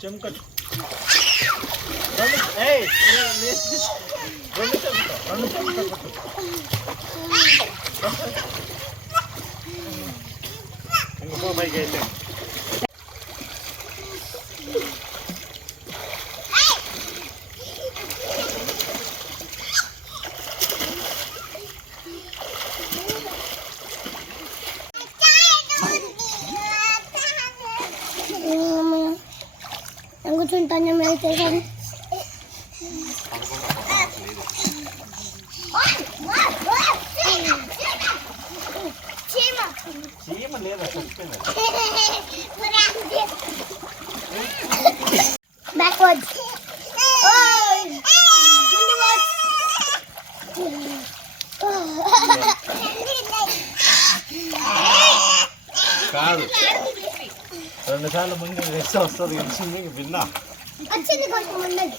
చెంకట్ ఇంకో పైకి అయితే కూర్చుంటాను మెడిటేషన్ చీమ లేదా బ్యాక్వర్డ్స్ కాదు 2 సార్లు ముందు రెస్ట్ వస్తుంది వచ్చింది విన్నా వచ్చింది కొంచెం ఉన్నది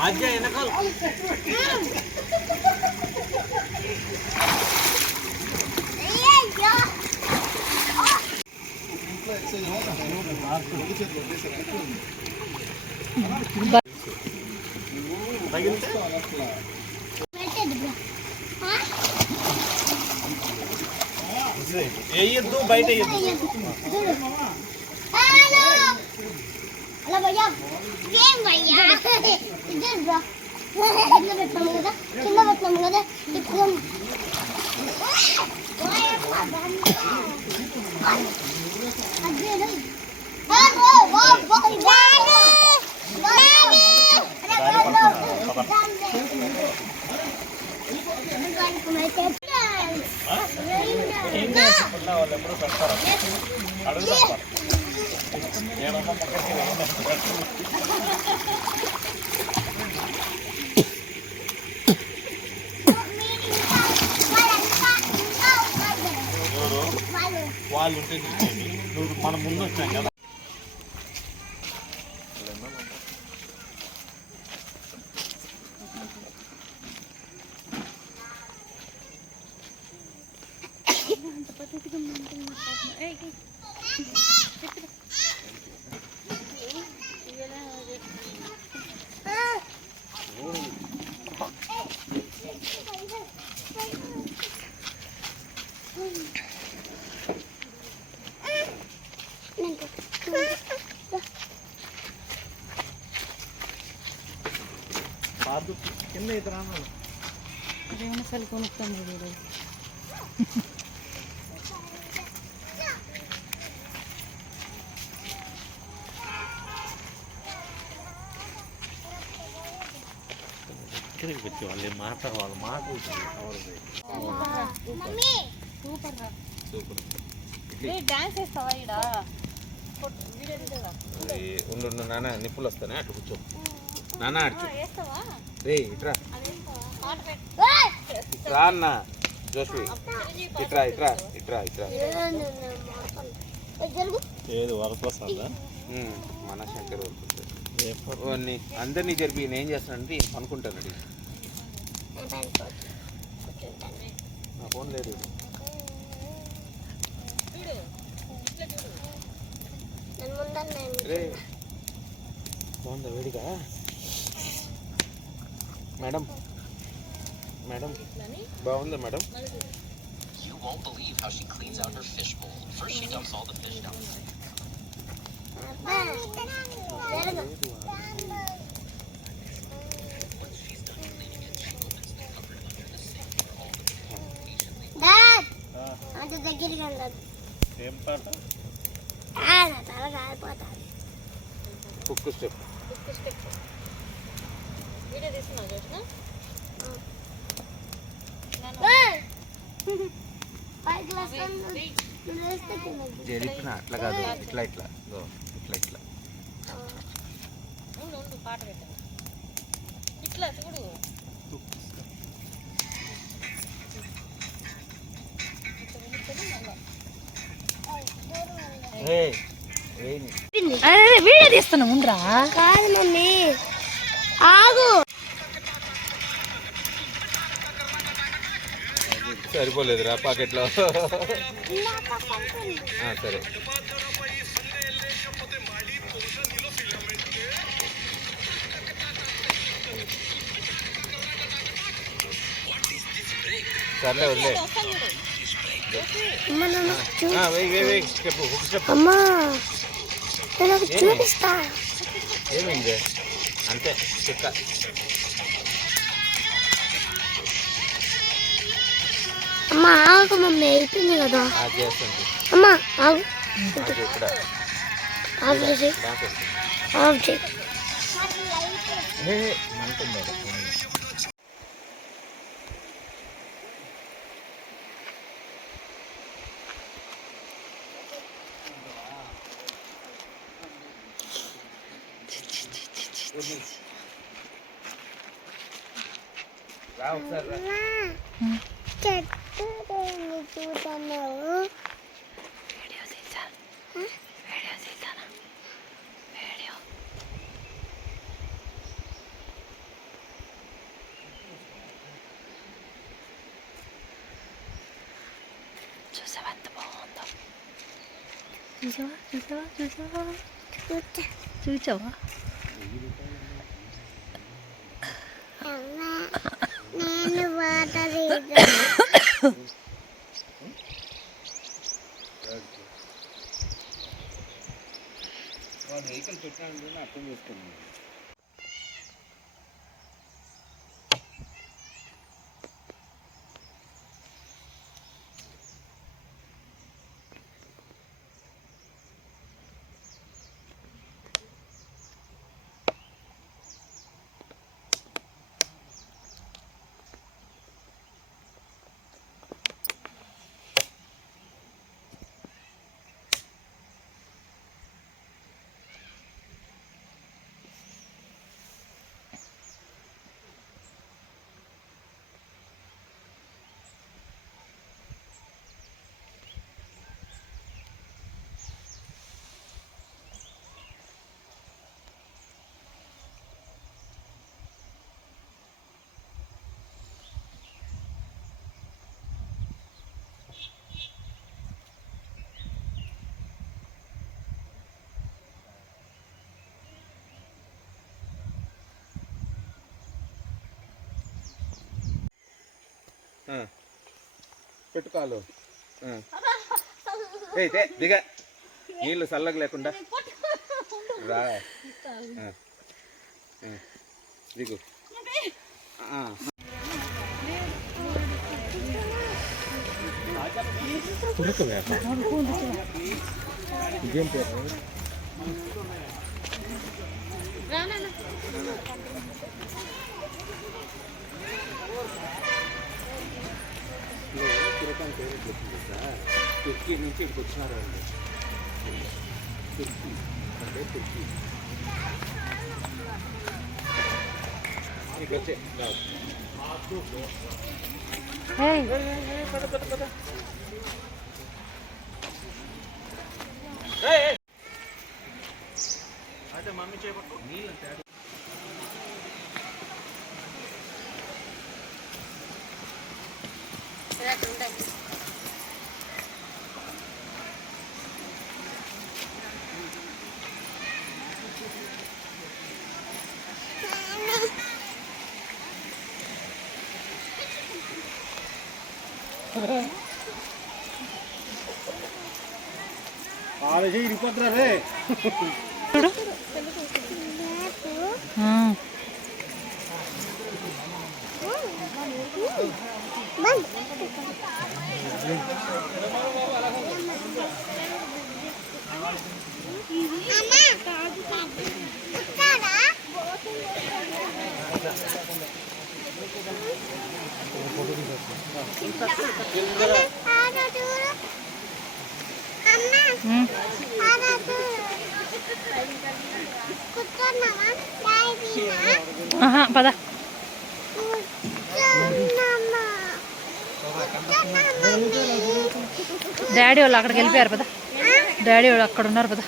ఆజ్ఞ వెనకాల వేయద్దు బయట అలా భయ్యా ఏం భయ్యా ఇద్దరు బ్రో కింద పెట్టాము కదా ఇప్పుడు వాళ్ళు ఉంటే నువ్వు మనం ముందు వచ్చాం కదా కింద అయితే రాను ఇదేమన్నా సరి కొనుక్తాను ఇక్కడికి వచ్చి వాళ్ళు మాకు డాన్స్ చేస్తావా ఉండు నాన్న నిప్పులు వస్తానే అటు కూర్చో నాన్న అటు రే ఇట్రా ఇట్రా అన్న జోషి ఇట్రా ఇట్రా ఇట్రా ఇట్రా ఏది వరప్రసాద మన శంకర్ వరప్రసాద్ అందరినీ జరిపి నేను ఏం చేస్తానంటే అనుకుంటానండి నా ఫోన్ లేదు. రే బాగుందా వేడిగా? మేడం మేడం బాగుందా madam? You won't believe how she cleans out her fish bowl. First she dumps all the fish down the sink. దగ్గరికి వెళ్ళదు. ఏం పాట? తల కాలిపోతాను. కుక్కు స్టెప్. వీడియో తీసుకున్నావు చూసినా? జరిపిన అట్లా కాదు, ఇట్లా ఇట్లా ఇట్లా ఇట్లా. ఉండు పాట పెట్టాను. ఇట్లా చూడు. వీడియో తీస్తున్నా ఉండరా? కాదు మమ్మీ ఆగు. సరిపోలేదురా పాకెట్లో. సరే సర్లే వదిలే. చెప్పు చెప్పు. అమ్మా నేను చూపిస్తా. ఏమైంది? అంతే చిక్క. అమ్మా ఆగు మమ్మీ, అయిపోయింది కదా. చేస్తుంది. అమ్మా ఆగు. ఇక్కడ ఆఫ్ చేసి ఆఫ్ చేయి. మంటుంది. రా ఒకసారి రా. చెట్టు చూస్తున్నావు. వీడియో తీసాను. వీడియో తీసాను. వీడియో చూసావా ఎంత బాగుందో? చూసావా? నేను వాటర్ వెహికల్ పెట్టినా అర్థం చేసుకున్నాను. పెట్టుకోవాలి. అయితే దిగ నీళ్ళు చల్లగా లేకుండా రా. దిగు. ఇదేం పేరు? తుర్కీ నుంచి ఇక్కడికి వచ్చినారు వాళ్ళు. తుర్కీ అంటే తుర్కీ. ఇక్కడ వచ్చే అయితే మమ్మీ చేయబట్టు నీళ్ళు చూడు పద డాడీ వాళ్ళు అక్కడికి వెళ్ళిపోయారు పద డాడీ వాళ్ళు అక్కడ ఉన్నారు పద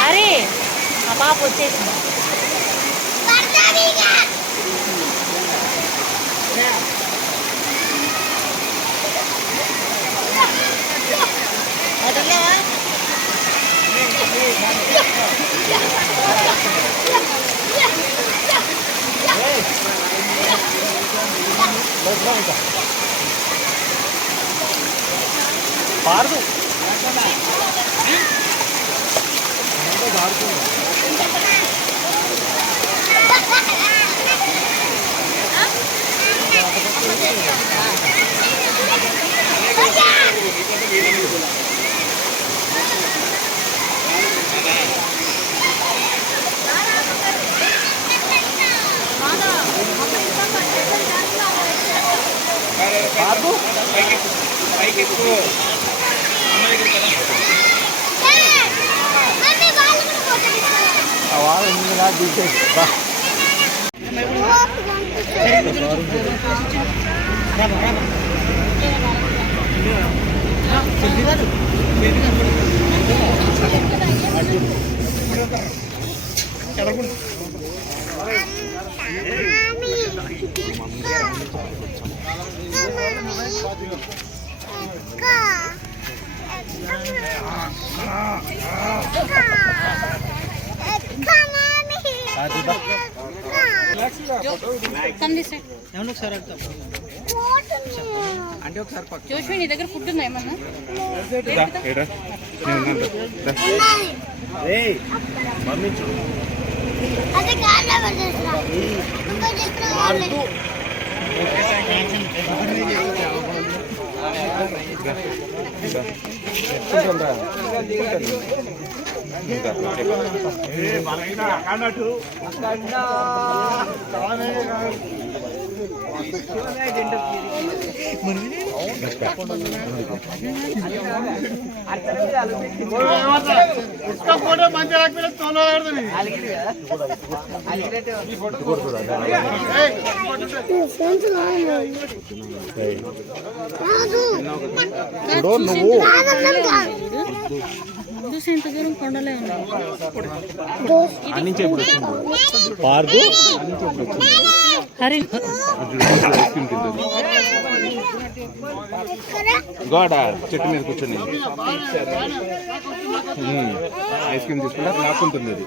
అరే ఆ పాప వచ్చేసింది. పారదు పైకి ఎక్కువ వాళ్ళు ముందుగా తీసేసి అంటే ఒకసారి జోష్వి నీ దగ్గర ఫుడ్ ఉందా ఏమన్నా? फोटो मंच చూసి ఎంత దూరం కొండలే ఉన్నాయి. అన్నించే ఇప్పుడు పార్దు హరి గోడ చెట్టు మీద కూర్చొని ఐస్ క్రీమ్ తీసుకుంటే లాక్కుంటుంది అది.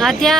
ఆద్య